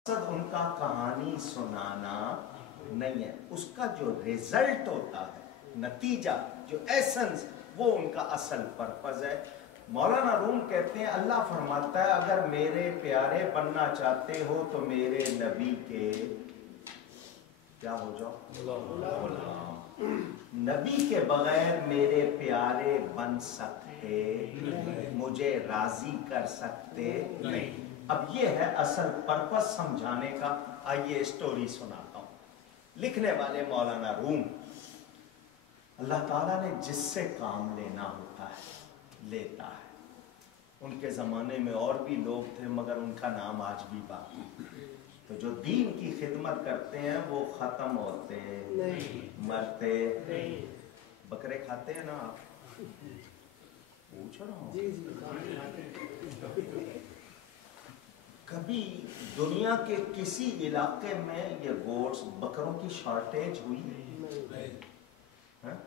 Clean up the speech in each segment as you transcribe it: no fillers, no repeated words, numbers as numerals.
مقصد ان کا کہانی سنانا نہیں ہے، اس کا جو ریزلٹ ہوتا ہے، نتیجہ، جو ایسنس، وہ ان کا اصل پرپز ہے۔ مولانا روم کہتے ہیں اللہ فرماتا ہے اگر میرے پیارے بننا چاہتے ہو تو میرے نبی کے کیا ہو جاؤ، غلام۔ نبی کے بغیر میرے پیارے بن سکتے، مجھے راضی کر سکتے نہیں۔ اب یہ ہے اصل پرپس سمجھانے کا۔ آئیے اسٹوری سناتا ہوں۔ لکھنے والے مولانا روم، اللہ تعالیٰ نے جس سے کام لینا ہوتا ہے لیتا ہے۔ ان کے زمانے میں اور بھی لوگ تھے مگر ان کا نام آج بھی باقی۔ تو جو دین کی خدمت کرتے ہیں وہ ختم ہوتے مرتے نہیں۔ بکرے کھاتے ہیں نا آپ؟ پوچھ رہا ہوں۔ کبھی دنیا کے کسی علاقے میں یہ گوٹس بکروں کی شارٹیج ہوئی؟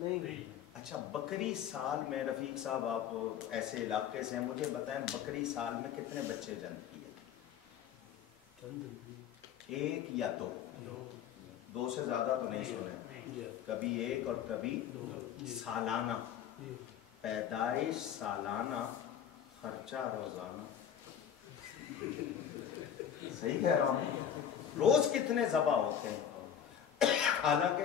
نہیں۔ اچھا، بکری سال میں، رفیق صاحب آپ ایسے علاقے سے ہیں، مجھے بتائیں بکری سال میں کتنے بچے جنتی ہے؟ ایک یا دو؟ دو سے زیادہ تو نہیں سنے، کبھی ایک اور کبھی سالانہ۔ پیدائش سالانہ، خرچہ روزانہ۔ صحیح کہہ رہا ہوں؟ روز کتنے ذبح ہوتے ہیں؟ حالانکہ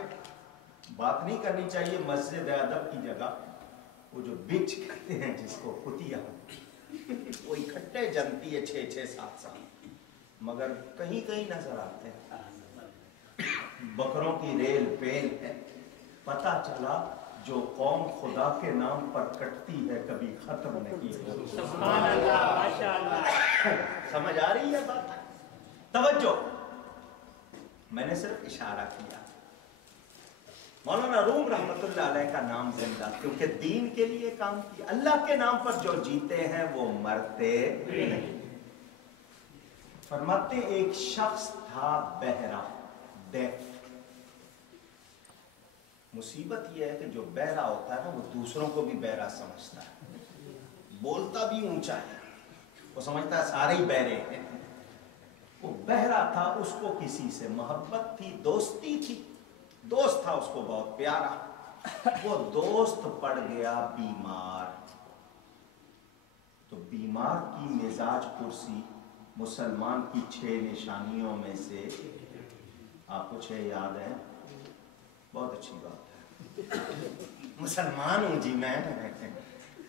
بات نہیں کرنی چاہیے مسجد ادب کی جگہ، وہ جو بچ کہتے ہیں جس کو، کتیا، وہ اکٹھے جنتی ہے 6-7 سال، مگر کہیں کہیں نظر آتے ہیں۔ بکروں کی ریل پیل ہے۔ پتہ چلا جو قوم خدا کے نام پر کٹتی ہے کبھی ختم نہیں ہوتی۔ سبحان اللہ، ماشاءاللہ۔ سمجھ آ رہی ہے بات؟ توجہ، میں نے صرف اشارہ کیا۔ مولانا روم رحمت اللہ علیہ کا نام زندہ، کیونکہ دین کے لیے کام کیا۔ اللہ کے نام پر جو جیتے ہیں وہ مرتے نہیں۔ فرماتے ایک شخص تھا بہرا، ڈیف۔ مصیبت یہ ہے کہ جو بہرا ہوتا ہے نا وہ دوسروں کو بھی بہرا سمجھتا ہے، بولتا بھی اونچا ہے، وہ سمجھتا ہے سارے ہی بہرے ہیں۔ وہ بہرا تھا، اس کو کسی سے محبت تھی، دوستی تھی، دوست تھا اس کو بہت پیارا۔ وہ دوست پڑ گیا بیمار، تو بیمار کی مزاج پرسی مسلمان کی 6 نشانیوں میں سے آپ کو 6 یاد ہیں؟ بہت اچھی بات ہے۔ مسلمان ہوں جی میں،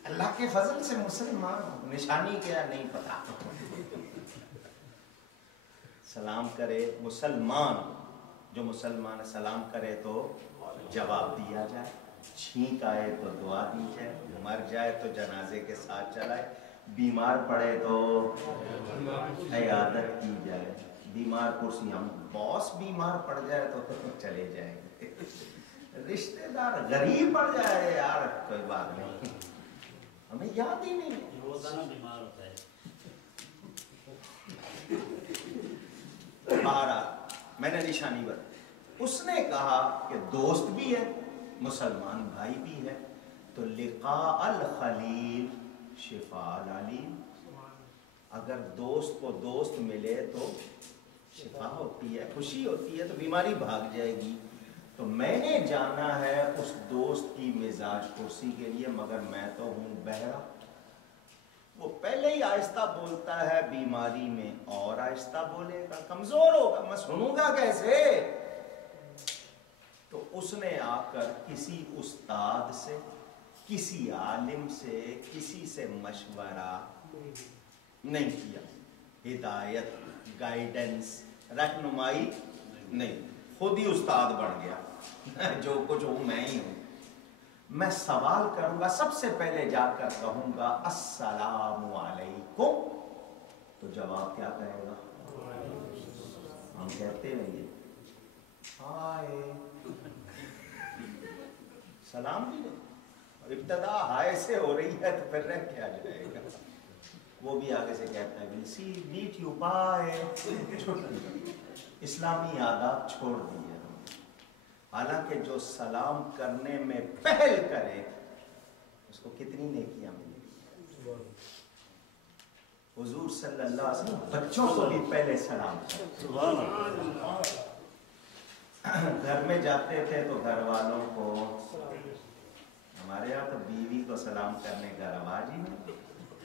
اللہ کے فضل سے مسلمان ہوں۔ نشانی کیا نہیں پتا۔ سلام کرے مسلمان، جو مسلمان سلام کرے تو جواب دیا جائے، چھینک آئے تو دعا دی جائے، مر جائے تو جنازے کے ساتھ چلائے، بیمار پڑے تو عیادت کی جائے۔ بیمار کرسی، ہم باس بیمار پڑ جائے تو چلے جائیں گے، رشتہ دار غریب پڑ جائے یار کوئی بات نہیں، ہمیں یاد ہی نہیں ہے، روزانہ بیمار ہوتا ہے۔ بہرحال میں نے نشانی بتائی۔ اس نے کہا کہ دوست بھی ہے، مسلمان بھائی بھی ہے، تو لقاء الخلیل شفاء العلیل، اگر دوست کو دوست ملے تو شفا ہوتی ہے، خوشی ہوتی ہے، تو بیماری بھاگ جائے گی۔ تو میں نے جانا ہے اس دوست کی مزاج پرسی کے لیے، مگر میں تو ہوں بہرا۔ وہ پہلے ہی آہستہ بولتا ہے، بیماری میں اور آہستہ بولے گا، کمزور ہوگا، میں سنوں گا کیسے؟ تو اس نے آ کر کسی استاد سے، کسی عالم سے، کسی سے مشورہ نہیں کیا، ہدایت، گائیڈنس، رہنمائی نہیں، خود ہی استاد بن گیا، جو کچھ ہوں میں ہی ہوں۔ میں سوال کروں گا، سب سے پہلے جا کر کہوں گا السلام علیکم، تو جواب کیا کہے گا؟ ہم کہتے ہیں یہ ہائے، سلام بھی نہیں، ابتدا ہائے سے ہو رہی ہے تو پھر رہ کیا جائے گا؟ وہ بھی آگے سے کہتا ہے we'll see, meet you, bye۔ اسلامی آداب چھوڑ دیے، حالانکہ جو سلام کرنے میں پہل کرے اس کو کتنی نیکیاں ملیں گی۔ हुजूर सल्लल्लाहु अलैहि वसल्लम बच्चों को भी पहले सलाम करते। घर में जाते थे तो घर वालों को, हमारे यहाँ तो बीवी को सलाम करने का रवाज ही नहीं,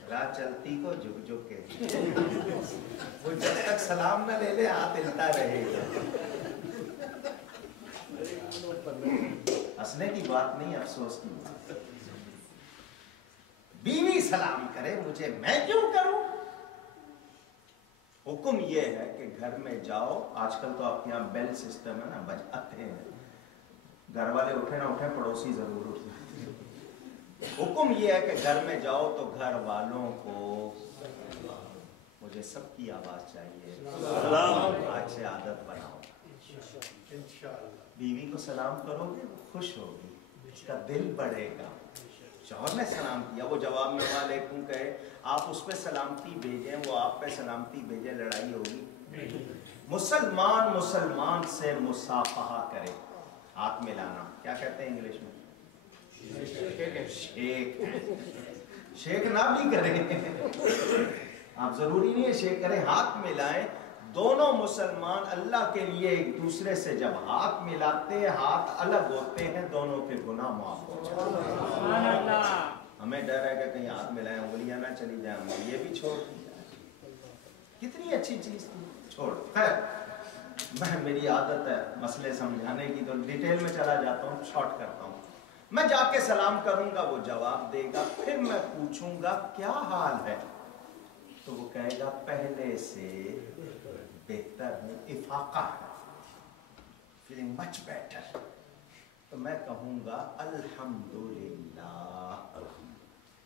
राह चलती को झुक झुक के, वो जब तक सलाम न ले ले हाथ हिलता रहेगा। हंसने की बात नहीं, अफसोस की बात। बीवी सलाम करे मुझे, मैं क्यों करूं? हुक्म ये है कि घर में जाओ, आजकल तो आपके यहाँ बेल सिस्टम है ना, बजाते हैं, घर वाले उठे ना उठे पड़ोसी जरूर उठे। हुक्म ये है कि घर में जाओ तो घर वालों को, मुझे सबकी आवाज चाहिए, आज से आदत बनाओ। बीवी को सलाम करोगे वो खुश होगी, उसका दिल बढ़ेगा। शौहर ने सलाम किया, वो जवाब में वालेकुम कहे, आप उस पे सलामती भेजें, वो आप पे सलामती भेजे, लड़ाई होगी? मुसलमान मुसलमान से मुसाफहा करे, हाथ मिलाना, क्या कहते हैं इंग्लिश में? शेक। शेक ना भी करें आप, जरूरी नहीं है शेक करें, हाथ मिलाएं। दोनों मुसलमान अल्लाह के लिए एक दूसरे से जब हाथ मिलाते, हाथ अलग होते हैं, दोनों के गुनाह माफ हो जाते हैं। हमें डर है कि कहीं हाथ मिलाएं उंगलियां ना चली जाए, हम ये भी छोड़ दिया। कितनी अच्छी चीज थी, छोड़। खैर मेरी आदत है मसले समझाने की, तो डिटेल में चला जाता हूँ, शॉर्ट करता हूँ। मैं जाके सलाम करूंगा, वो जवाब देगा, फिर मैं पूछूंगा क्या हाल है, तो वो कहेगा पहले से बेहतर है, इफाका है, फीलिंग मच बेटर। तो मैं कहूंगा अल्हम्दुलिल्लाह।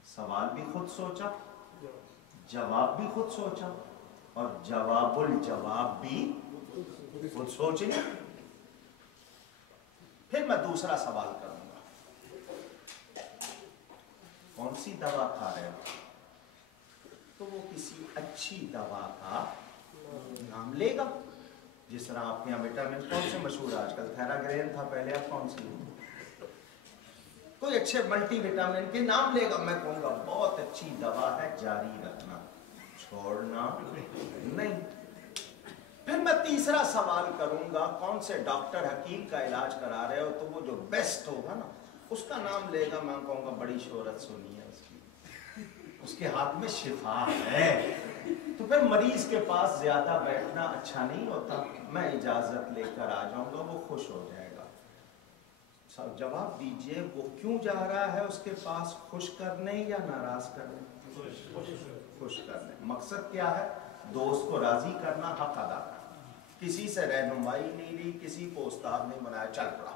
सवाल भी खुद सोचा, जवाब भी खुद सोचा, और जवाबुल जवाब भी खुद सोचने। फिर मैं दूसरा सवाल करूंगा, कौन सी दवा खा रहे हो? तो वो किसी अच्छी दवा का नाम लेगा। जिस तरह आपके यहाँ विटामिन कौन से मशहूर है आजकल? थैराग्रेन था पहले, अब कौन सी? कोई अच्छे मल्टी विटामिन के नाम लेगा। मैं कहूँगा बहुत अच्छी दवा है, जारी रखना, छोड़ना नहीं। फिर मैं तीसरा सवाल करूंगा, कौन से डॉक्टर हकीम का इलाज करा रहे हो? तो वो जो बेस्ट होगा ना, उसका नाम लेगा। मैं कहूँगा बड़ी शोहरत सुनी है उसकी, उसके हाथ में शिफा है। तो फिर मरीज के पास ज्यादा बैठना अच्छा नहीं होता, मैं इजाजत लेकर आ जाऊंगा, वो खुश हो जाएगा। सब जवाब दीजिए, वो क्यों जा रहा है उसके पास? खुश करने या नाराज करने? खुश करने। मकसद क्या है? दोस्त को राजी करना, हक अदा करना। किसी से रहनुमाई नहीं ली, किसी को उस्ताद नहीं बनाया, चल पड़ा।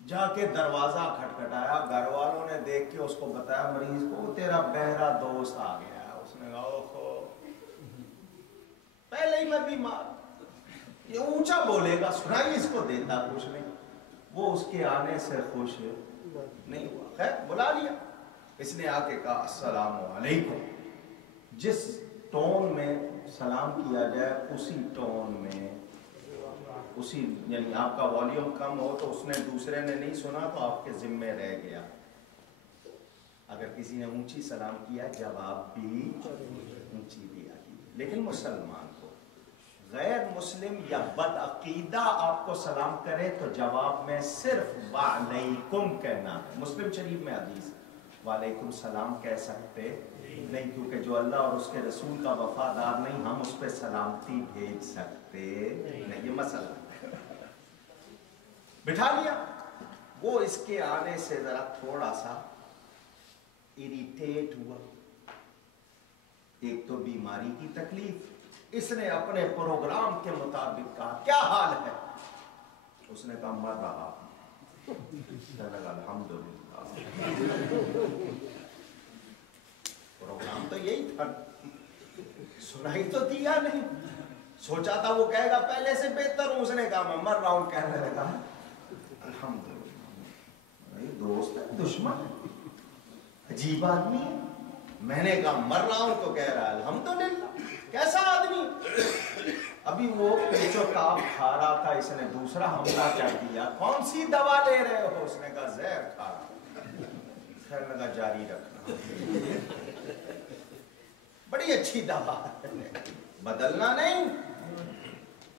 जाके दरवाजा खटखटाया, घर वालों ने देख के उसको बताया मरीज को, तेरा बहरा दोस्त आ गया है। उसने कहा ओहो, पहले ही मैं बीमार। ये ऊंचा बोलेगा, सुनाई इसको देता कुछ नहीं। वो उसके आने से खुश नहीं हुआ। खैर बुला लिया, इसने आके कहा अस्सलामु अलैकुम। जिस टोन में सलाम किया जाए उसी टोन में, उसी, यानी आपका वॉल्यूम कम हो तो उसने, दूसरे ने नहीं सुना तो आपके जिम्मे रह गया। अगर किसी ने ऊंची सलाम किया, जवाब भी ऊंची दिया। लेकिन मुसलमान को, गैर मुस्लिम या बदअकीदा आपको सलाम करे तो जवाब में सिर्फ वालेकुम कहना है। मुस्लिम शरीफ में हदीस, वालेकुम सलाम कह सकते नहीं, क्योंकि जो अल्लाह और उसके रसूल का वफादार नहीं, हम उस पर सलामती भेज सकते नहीं। ये मसला बिठा लिया। वो इसके आने से जरा थोड़ा सा इरिटेट हुआ। एक तो बीमारी की तकलीफ, इसने अपने प्रोग्राम के मुताबिक कहा क्या हाल है? उसने कहा मर रहा। अल्हम्दुलिल्लाह, प्रोग्राम तो यही था, सुनाई तो दिया नहीं। सोचा था वो कहेगा पहले से बेहतर हूं, उसने कहा मैं मर रहा हूं। कहने लगा अल्हम्दुलिल्लाह। दोस्त है दुश्मन है, अजीब आदमी है। मैंने कहा मर रहा हूं तो कह रहा है अल्हम्दुलिल्लाह। कैसा आदमी? अभी वो पेचो ताप खा रहा था, इसने दूसरा हमला कर दिया। कौन सी दवा ले रहे हो? उसने कहा जहर खा रहा। फिर लगा जारी रखना। बड़ी अच्छी दवा है, बदलना नहीं,